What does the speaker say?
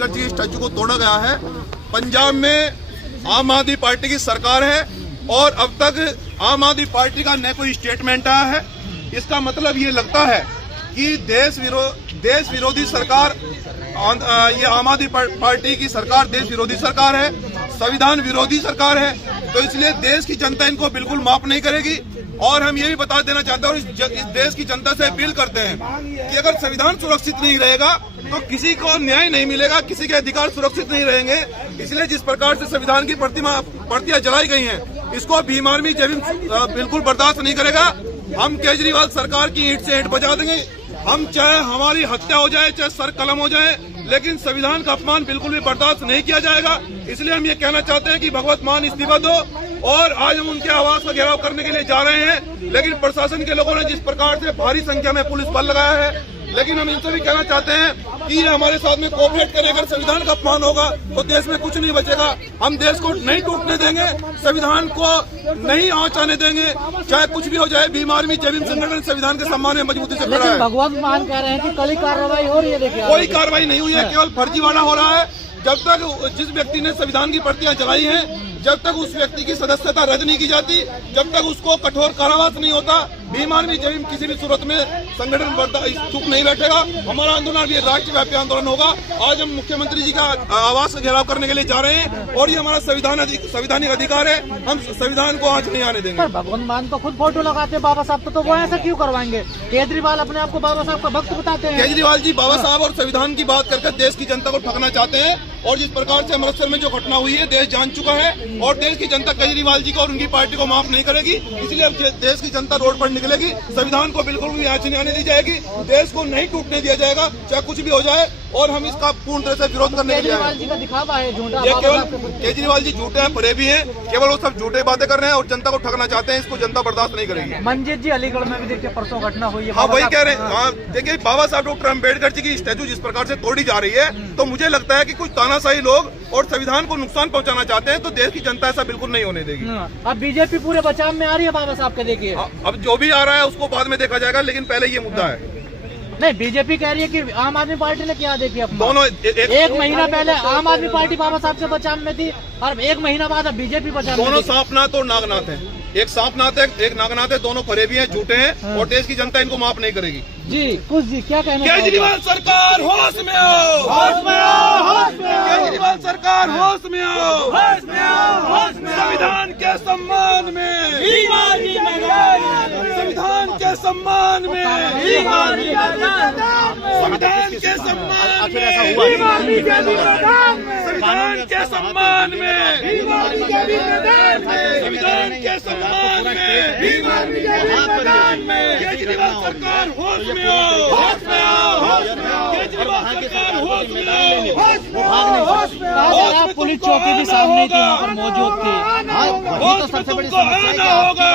Ambedkar ji statue को तोड़ा गया है। पंजाब में आम आदमी पार्टी की सरकार है और अब तक आम आदमी पार्टी का न कोई स्टेटमेंट आया है। इसका मतलब ये लगता है कि देश विरोधी सरकार, ये आम आदमी पार्टी की सरकार देश विरोधी सरकार है, संविधान विरोधी सरकार है। तो इसलिए देश की जनता इनको बिल्कुल माफ नहीं करेगी। और हम ये भी बता देना चाहते हैं और इस देश की जनता से अपील करते हैं कि अगर संविधान सुरक्षित नहीं रहेगा तो किसी को न्याय नहीं मिलेगा, किसी के अधिकार सुरक्षित नहीं रहेंगे। इसलिए जिस प्रकार से संविधान की प्रतियां जलाई गई हैं, इसको भीम आर्मी बिल्कुल बर्दाश्त नहीं करेगा। हम केजरीवाल सरकार की ईंट से ईंट बजा देंगे। हम चाहे हमारी हत्या हो जाए, चाहे सर कलम हो जाए, लेकिन संविधान का अपमान बिल्कुल भी बर्दाश्त नहीं किया जाएगा। इसलिए हम ये कहना चाहते हैं कि भगवत मान इस्तीफा दो। और आज हम उनके आवास का घेराव करने के लिए जा रहे हैं, लेकिन प्रशासन के लोगों ने जिस प्रकार से भारी संख्या में पुलिस बल लगाया है, लेकिन हम इनसे भी कहना चाहते हैं कि हमारे साथ में कोऑपरेट करें। अगर संविधान का अपमान होगा तो देश में कुछ नहीं बचेगा। हम देश को नहीं टूटने देंगे, संविधान को नहीं आँच आने देंगे, चाहे कुछ भी हो जाए। भीम आर्मी जय भीम संगठन संविधान के सम्मान में मजबूती से खड़ा है। भगवंत मान कह रहे हैं कि कल ही कार्रवाई हो रही है। देखिए कोई कार्रवाई नहीं हुई है, केवल फर्जीवाड़ा हो रहा है। जब तक जिस व्यक्ति ने संविधान की प्रतियां जलाई हैं, जब तक उस व्यक्ति की सदस्यता रद्द नहीं की जाती, जब तक उसको कठोर कारावास नहीं होता, भीम आर्मी जय भीम किसी भी सूरत में संगठन चुप नहीं बैठेगा। हमारा आंदोलन ये राष्ट्रव्यापी आंदोलन होगा। आज हम मुख्यमंत्री जी का आवास का घेराव करने के लिए जा रहे हैं और ये हमारा संवैधानिक अधिकार है। हम संविधान को आँच नहीं आने देंगे। भगवंत मान तो खुद फोटो लगाते हैं बाबा साहब, तो वो ऐसा क्यों करवाएंगे? केजरीवाल अपने आप को बाबा साहब का भक्त बताते हैं। केजरीवाल जी बाबा साहब और संविधान की बात करके देश की जनता को ठगना चाहते हैं। और जिस प्रकार से अमृतसर में जो घटना हुई है, देश जान चुका है और देश की जनता केजरीवाल जी को और उनकी पार्टी को माफ नहीं करेगी। इसलिए अब देश की जनता रोड पर निकलेगी। संविधान को बिल्कुल भी आँच नहीं आने दी जाएगी। देश को नहीं टूटने दिया जाएगा, चाहे कुछ भी हो जाए। और हम इसका पूर्ण तरह से विरोध करने के लिए केजरीवाल जी का दिखावा है झूठा। ये केवल केजरीवाल जी झूठे हैं, बड़े भी हैं, केवल वो सब झूठे बातें कर रहे हैं और जनता को ठगना चाहते हैं। इसको जनता बर्दाश्त नहीं करेगी। मंजीत जी अलीगढ़ में भी देखिए परसों घटना हुई है। हाँ, वही कह रहे हैं। हाँ, देखिए बाबा साहब डॉक्टर अम्बेडकर जी की स्टैचू जिस प्रकार से तोड़ी जा रही है, तो मुझे लगता है कि कुछ तानाशाही लोग और संविधान को नुकसान पहुंचाना चाहते हैं। तो देश की जनता ऐसा बिल्कुल नहीं होने देगी। अब बीजेपी पूरे बचाव में आ रही है बाबा साहब के। देखिए अब जो भी आ रहा है उसको बाद में देखा जाएगा, लेकिन पहले ये मुद्दा है। नहीं, बीजेपी कह रही है कि आम आदमी पार्टी ने क्या देखिए दोनों एक महीना पहले आम आदमी पार्टी बाबा साहब से बचाव में थी और एक महीना बाद अब बीजेपी बचाव में। दोनों सांपनाथ और नागनाथ हैं। एक सांपनाथ है, एक नागनाथ है। दोनों फरेबी हैं, झूठे हैं और देश की जनता इनको माफ नहीं करेगी। जी कुछ जी क्या कहना? केजरीवाल सरकार होश में आओ, होश में आओ, होश में आओ। केजरीवाल सरकार होश में आओ, होश में आओ, होश में आओ। संविधान के सम्मान में, संविधान के सम्मान में, संविधान के सम्मान में, संविधान के सम्मान में, संविधान के सम्मान में केजरीवाल सरकार होश में आओ, होश में आओ, होश में आओ। केजरीवाल सरकार होश में आओ, होश में आओ। पुलिस चौकी भी सामने थी, वहाँ पर मौजूद थी। होश में तुमको आना होगा।